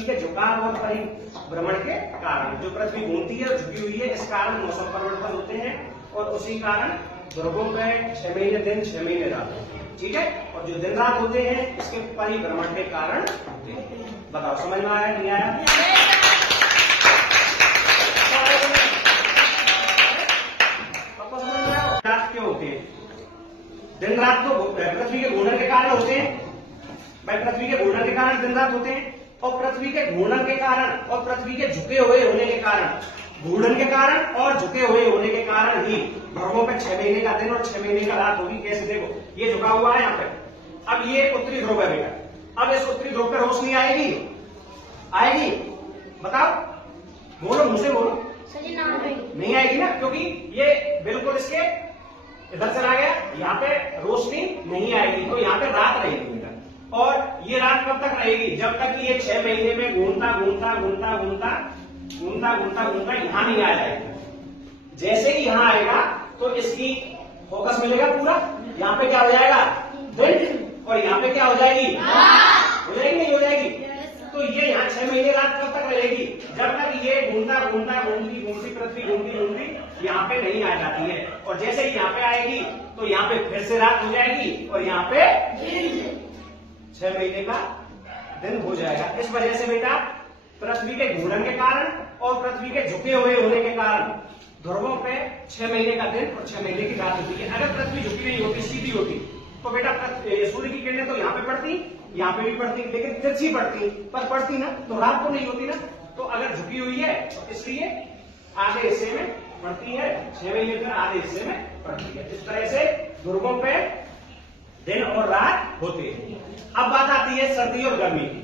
पृथ्वी के झुकाव और परिभ्रमण के कारण। जो पृथ्वी घूमती है और झुकी हुई है, इस कारण मौसम परिवर्तन होते हैं और उसी कारण ध्रुवों में 6 महीने दिन 6 महीने रात होती है। ठीक है, और जो दिन रात होते हैं इसके परिभ्रमण के कारण होते हैं। बताओ समझ में आया नहीं आया? रात क्यों होते हैं? दिन रात तो पृथ्वी के घूर्णन के कारण होते हैं भाई, पृथ्वी के घूर्णन के कारण दिन रात होते हैं। और पृथ्वी के घूर्णन के कारण और पृथ्वी के झुके हुए होने के कारण, घूर्णन के कारण और झुके हुए होने के कारण ही ध्रुवों पे 6 महीने का दिन और 6 महीने का रात होगी। कैसे? देखो, ये झुका हुआ है यहाँ पे, अब ये उत्तरी ध्रुव है बेटा, अब इस उत्तरी ध्रुव पे रोशनी आएगी? आएगी? बताओ, बोलो, मुझसे बोलो। नहीं आएगी ना, क्योंकि ये बिल्कुल इसके इधर चला गया, यहाँ पे रोशनी नहीं आएगी, तो यहाँ पे रात रहेगी बेटा। और ये रात कब तक रहेगी? जब तक ये 6 महीने में घूमता घूमता घूमता घूमता घूमता घूमता घूमता यहाँ नहीं आ जाएगा। जैसे ही यहाँ आएगा तो इसकी फोकस मिलेगा पूरा, यहाँ पे क्या हो जाएगा? दिन, और यहाँ पे क्या हो जाएगी? हो जाएगी नहीं हो जाएगी? तो ये यहाँ 6 महीने रात कब तक रहेगी? जब तक ये घूमता घूमता घूमती घूमती पृथ्वी घूमती घूमती यहाँ पे नहीं आ जाती है। और जैसे ही यहाँ पे आएगी तो यहाँ पे फिर से रात हो जाएगी और यहाँ पे 6 महीने का दिन हो जाएगा। इस वजह से बेटा पृथ्वी के घूर्णन के कारण और पृथ्वी के झुके हुए होने के कारण ध्रुवों पे 6 महीने का दिन और 6 महीने की रात होती है। अगर पृथ्वी झुकी नहीं होती, सीधी होती, तो बेटा सूर्य की किरणें तो यहाँ पे पड़ती, यहाँ पे भी पड़ती, लेकिन तिरछी पड़ती, पर पड़ती ना, तो रात तो नहीं होती ना। तो अगर झुकी हुई है तो इसलिए आधे हिस्से में पड़ती है, 6 महीने पर आधे हिस्से में पड़ती है। इस तरह से ध्रुवों पे दिन और रात होते हैं। अब बात आती है सर्दी और गर्मी की।